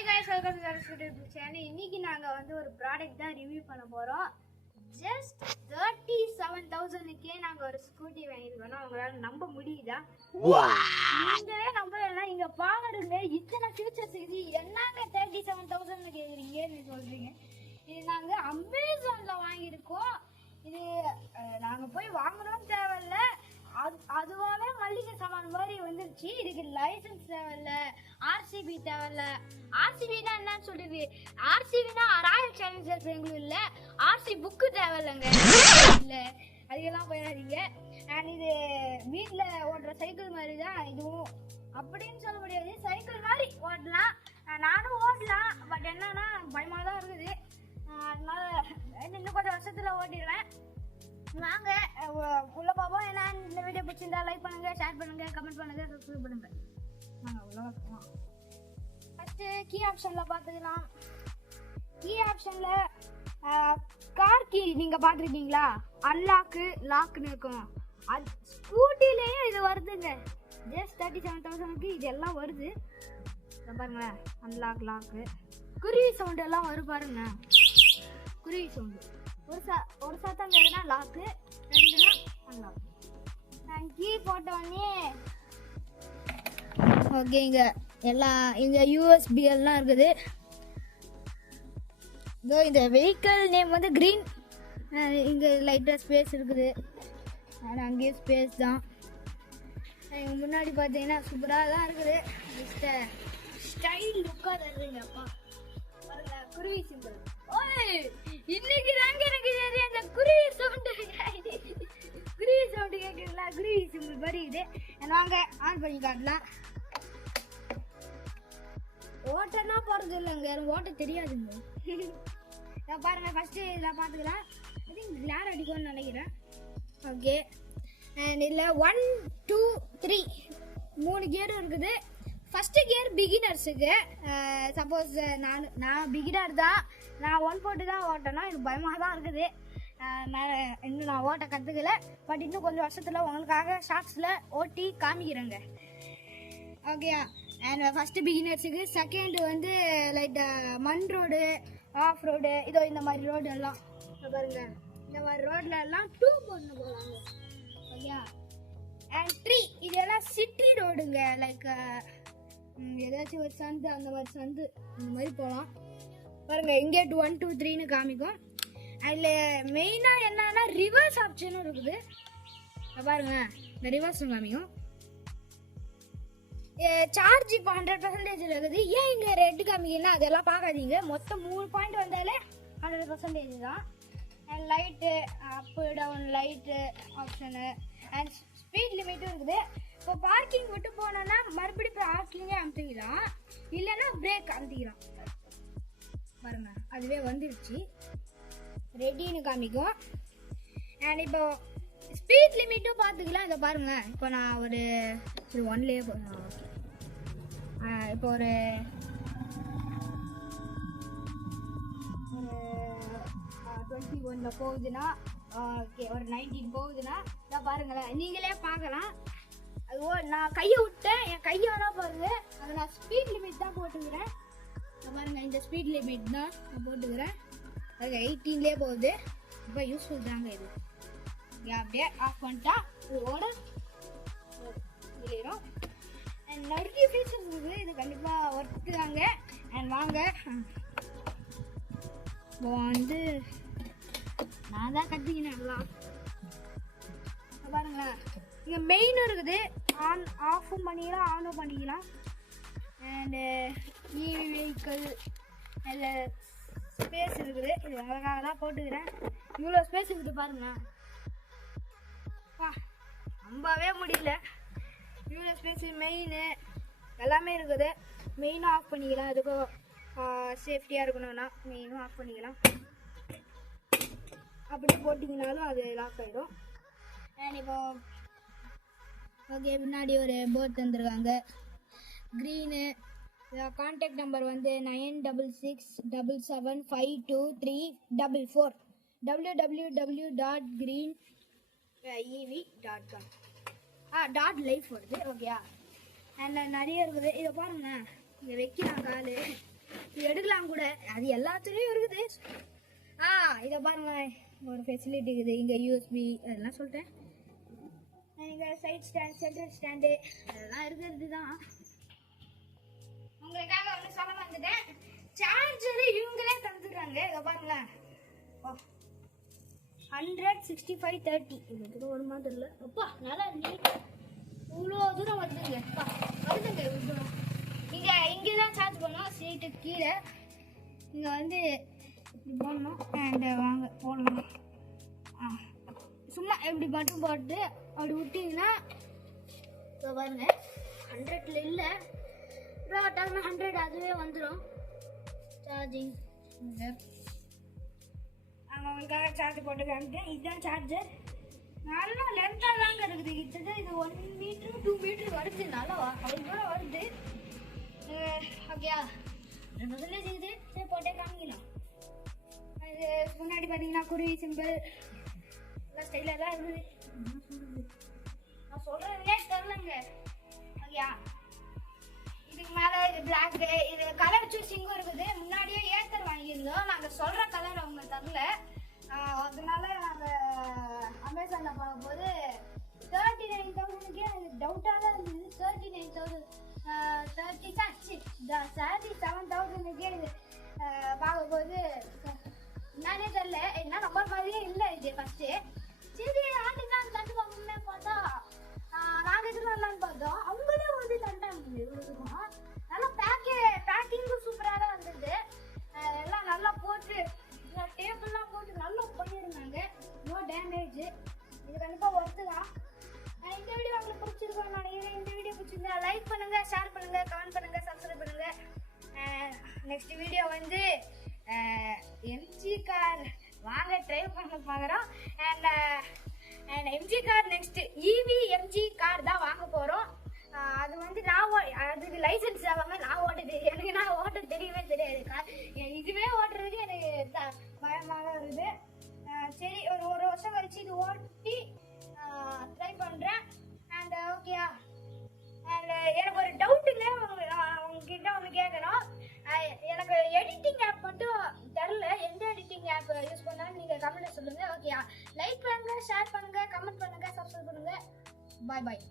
Hi guys welcome to Dhanush YouTube channel. இன்னைக்கு நாங்க வந்து ஒரு ப்ராடக்ட் தான் ரிவ்யூ பண்ண போறோம். ஜஸ்ட் 37000 க்கே நாங்க ஒரு ஸ்கூட்டி வாங்கிருக்கோம். உங்களால நம்ப முடியுதா? நீங்களே நம்பலன்னா இங்க பாருங்க, இத்தனை ஃபீச்சர்ஸ் இது. என்னங்க 37000 க்கு கேக்குறீங்கன்னு சொல்றீங்க. இது நாங்க அமேசான்ல வாங்கியிருக்கோம். இது நாங்க போய் வாங்கணும் தேவையில்ல, அதுவாவே மளிகை சாமான் மாதிரி வந்துருச்சு. இதுக்கு லைசன்ஸ் தேவையில்ல, ஆர்சிபி தேவையில்ல. ஆர்சிபினா என்னன்னு சொல்றது? ஆர்சிபினா ராயல் சேலஞ்சர்ஸ் பெங்களூர் இல்ல, ஆர்சி புக்கு தேவையில்லைங்க. இல்ல அதுக்கெல்லாம் போயிடாதீங்க. அண்ட் இது வீட்டுல ஓட்டுற சைக்கிள் மாதிரி தான் இதுவும். அப்படின்னு சொல்ல முடியாது, சைக்கிள் மாதிரி ஓட்டலாம், நானும் ஓட்டலாம். பட் என்னன்னா பயமா தான் இருக்குது. அதனால இன்னும் கொஞ்சம் வருஷத்துல ஓட்டிடுவேன். வாங்க உள்ள பாப்போம். ஏன்னா இந்த வீடியோ பிடிச்சிருந்தா லைக் பண்ணுங்க, ஷேர் பண்ணுங்க, கமெண்ட் பண்ணுங்க, சப்ஸ்கிரைப் பண்ணுங்க. வாங்க உள்ள பார்க்கலாம். ஃபர்ஸ்ட் கீ ஆப்ஷன்ல பாத்துக்கலாம். கீ ஆப்ஷன்ல கார் கீ நீங்க பாத்துருக்கீங்களா? அன்லாக்கு லாக்னு இருக்கும். அது ஸ்கூட்டிலேயே இது வருதுங்க. ஜஸ்ட் 37000 க்கு இதெல்லாம் வருது. பாருங்களேன், அன்லாக் லாக்கு குருவி சவுண்ட் எல்லாம் வரும் பாருங்க. குருவி சவுண்ட் ஒரு சத்தம் கேட்குனா லாக்கு, ரெண்டுனா அன்லாக். நான் கீ போட்டோடனே ஓகேங்க. எல்லாம் இங்கே யூஎஸ்பி எல்லாம் இருக்குது. இதோ இந்த வெஹிக்கிள் நேம் வந்து க்ரீன். இங்கே லைட்டாக ஸ்பேஸ் இருக்குது, ஆனால் அங்கேயே ஸ்பேஸ் தான். இங்கே முன்னாடி பார்த்தீங்கன்னா சூப்பராக தான் இருக்குது. ஸ்டைல் லுக்காக தருதுங்க. அப்பா பாருங்க, குருவி சிம்பிள். ஓய், இன்னைக்கு தாங்க எனக்கு தெரியும் அந்த குருவி சவுண்டு. குருவி சவுண்டு கேட்குறீங்களா? குருவி சிம்பிள் மாதிரி இது. வாங்க ஆன் பண்ணி காட்டலாம். ஓட்டனா போறது இல்லைங்க, ஓட்ட தெரியாதுங்க. பாருங்க, ஃபர்ஸ்ட் இதில் பார்த்துக்கலாம். ஐ திங்க் கிளார் அடிக்கும்னு நினைக்கிறேன். ஓகே, அண்ட் இதில் 1 2 3 3 கியர் இருக்குது. ஃபர்ஸ்ட் கியர் பிகினர்ஸுக்கு. சப்போஸ் நான் பிகினர் தான், நான் 1 போட்டு தான் ஓட்டணும். எனக்கு பயமாக தான் இருக்குது. இன்னும் நான் ஓட்ட கற்றுக்கல. பட் இன்னும் கொஞ்சம் வருஷத்தில் உங்களுக்காக ஷார்ட்ஸில் ஓட்டி காமிக்கிறேங்க. ஓகே, அண்ட் ஃபஸ்ட்டு பிகினர்ஸுக்கு. செகண்ட் வந்து லைட் மண் ரோடு, ஆஃப் ரோடு, இதோ இந்த மாதிரி ரோடு எல்லாம் பாருங்க. இந்த மாதிரி ரோட்ல எல்லாம் 2 போட்டு போகலாங்க. ஓகே, அண்ட் 3 இதெல்லாம் சிட்டி ரோடுங்க. லைக் ஏதாச்சும் ஒரு சந்து, அந்த மாதிரி சந்து அந்த மாதிரி போகலாம். பாருங்க, இங்கே 1 2 3ன்னு காமிக்கும். அதில் மெயினாக என்னன்னா ரிவர்ஸ் ஆப்ஷனும் இருக்குது. பாருங்க, இந்த ரிவர்ஸும் காமிக்கும். சார்ஜ் இப்போ 100% இருக்குது. ஏன் இங்கே ரெட்டு காமிக்கன்னா அதெல்லாம் பார்க்காதீங்க. மொத்தம் 3 பாயிண்ட் வந்தாலே 100% தான். And light, up down light option, and speed லிமிட்டும் இருக்குது. இப்போ பார்க்கிங் விட்டு போனோன்னா மறுபடியும் பார்க்கிங்கே அமுத்திக்கலாம், இல்லைன்னா பிரேக் அமுத்திக்கலாம். பாருங்க, அதுவே வந்துருச்சு, ரெடின்னு காமிக்கும். அண்ட் இப்போ ஸ்பீட் லிமிட்டும் பார்த்துக்கலாம். இதை பாருங்க, இப்போ நான் ஒரு 1லேயே இப்போ ஒரு 21 போகுதுன்னா, ஓகே, ஒரு 19 போகுதுன்னா இதை பாருங்களேன், நீங்களே பார்க்கலாம். அது நான் கையை விட்டேன், என் கையெல்லாம் பாருங்க. அதை நான் ஸ்பீட் லிமிட் தான் போட்டுக்கிறேன். பாருங்க, இந்த ஸ்பீட் லிமிட் தான் நான் போட்டுக்கிறேன். அது 18லேயே போகுது. ரொம்ப யூஸ்ஃபுல் தாங்க இது. அப்படியே ஆஃப் பண்ணிட்டா இதோட இல்லைரும். அண்ட் நிறைய ஃபீச்சர்ஸ் இருக்குது. இது கண்டிப்பாக ஒர்க்கு தாங்க. அண்ட் வாங்க, இப்போ வந்து நான் தான் கற்றுக்கினேன் எல்லாம். பாருங்களேன், இங்கே மெயினும் இருக்குது. ஆன் ஆஃபும் பண்ணிக்கலாம், ஆனும் பண்ணிக்கலாம். அண்டு இவி வெஹிக்கிள் அதில் ஸ்பேஸ் இருக்குது. இது உங்களுக்காக தான் போட்டுக்கிறேன். இவ்வளோ ஸ்பேஸ் இருக்குது பாருங்களேன். நம்பவே முடியல, இவ்வளோ ஸ்பேஸு. மெயின் எல்லாமே இருக்குது. மெயினும் ஆஃப் பண்ணிக்கலாம், எதுக்கும் சேஃப்டியாக இருக்கணும்னா மெயினும் ஆஃப் பண்ணிக்கலாம். அப்படி போட்டிங்கனாலும் அது லாக் ஆகிடும். அண்ட் இப்போ ஓகே, முன்னாடி ஒரு போர்ட் தந்துருக்காங்க, க்ரீனு. கான்டாக்ட் நம்பர் வந்து 9677523444 www.greenev.com .life வருது. ஓகேயா, அண்ட் நிறைய இருக்குது. இதை பாருங்க, இங்கே வைக்கலாம் காலு. எடுக்கலாம் கூட, அது எல்லாத்துலேயும் இருக்குது. இதை பாருங்க, ஒரு ஃபெசிலிட்டி இருக்குது இங்கே, யூஎஸ்பி அதெல்லாம் சொல்லிட்டேன். இங்கே சைட் ஸ்டாண்ட், சென்ட்ரல் ஸ்டாண்டு அதெல்லாம் இருக்கிறது தான். உங்களுக்காக ஒன்று சொல்ல வந்துட்டேன், சார்ஜரு இவங்களே தந்துடுறாங்க. இதை பாருங்களேன், 165/30 இது ஒரு மாதிரி இல்லை. அப்பா நல்லா நீட், இவ்வளோ தூரம் வருதுங்க. அப்பா வருதுங்க இவ்வளோ தூரம். இங்கே தான் சார்ஜ் பண்ணோம், சீட்டுக்கு கீழே. இங்கே வந்து இப்படி போடணும், அண்ட் வாங்க போடலாம். சும்மா எப்படி பட்டன் போட்டு அப்படி விட்டிங்கன்னா இப்போ பாருங்க, 100ல் இல்லை, 100 அதுவே வந்துடும். சார்ஜிங் அவங்களுக்காக சார்ஜ் போட்டு காமிட்டேன். இதுதான் சார்ஜர். நல்லா லென்த்தாக தாங்க இருக்குது. கிட்டத்தட்ட இது 1 மீட்டர் 2 மீட்டர் வருது. நல்லா அவ்வளோ தூரம் வருது. ஓகேயா, 2% இருக்குது. சரி போட்டே காமிக்கலாம். இது முன்னாடி பார்த்தீங்கன்னா குருவி சிம்பிள் எல்லாம் ஸ்டைலாக தான் இருக்குது. நான் சொல்கிறதுலே தெரிலங்க. ஓகேயா, இதுக்கு மேலே இது பிளாக்கு, இது கலர் சூஸிங்கும் இருக்குது. முன்னாடியே ஏத்தர் வாங்கியிருந்தோம், நாங்கள் சொல்கிற கலர் அவங்க தரல. அதனால நாங்கள் அமேசானில் பார்க்கும்போது 39,000க்கே எனக்கு டவுட்டாக தான் இருந்தது. 37,000க்கே இது பார்க்கும்போது என்னன்னே தெரியல, என்ன நம்பர் மாதிரியே இல்லை இது ஃபஸ்ட்டு. சரி ஆட்டுக்கான்னு தட்டு வாங்கணும்னே பார்த்தா நாங்கள் எதுவும் வரலான்னு பார்த்தோம், அவங்களே வந்து தண்டாங்க. இவ்வளோதுக்கும் நல்லா பேக்கிங்கும் சூப்பராக தான் வந்தது. எல்லாம் நல்லா போட்டு டேபிள்லாம் போட்டு நல்லா பண்ணியிருந்தாங்க. No damage. இது கண்டிப்பாக ஒர்த்து தான். இந்த வீடியோ உங்களுக்கு பிடிச்சிருக்கோம் நினைக்கிறேன். இந்த வீடியோ பிடிச்சிருந்தா லைக் பண்ணுங்க, ஷேர் பண்ணுங்க, கமெண்ட் பண்ணுங்க, சப்ஸ்கிரைப் பண்ணுங்க. நெக்ஸ்ட் வீடியோ வந்து எம்ஜி கார் வாங்க ட்ரை பண்ண பார்க்குறோம். And MG car next EV MG car தான் வாங்க போகிறோம். அது வந்து அதுக்கு லைசன்ஸ் ஆகாம நான் ஓட்டுது. எனக்கு நான் ஓட்ட தெரியவே தெரியாது. இதுவே ஓட்டுறதுக்கு எனக்கு பயமாக இருக்குது. சரி, ஒரு வருஷம் கழிச்சு இது ஓட்டி ட்ரை பண்ணுறேன். அண்ட் ஓகேயா, அண்ட் எனக்கு ஒரு டவுட்டுங்க, உங்ககிட்ட ஒன்று கேட்கணும். எனக்கு எடிட்டிங் ஆப் மட்டும் தெரில, எந்த எடிட்டிங் ஆப் யூஸ் பண்ணாலும் நீங்கள் கமெண்ட்டில் சொல்லுங்கள். ஓகேயா, லைக் பண்ணுங்கள், ஷேர் பண்ணுங்கள், கமெண்ட் பண்ணுங்கள், சப்ஸ்கிரைப் பண்ணுங்கள். பாய் பாய்.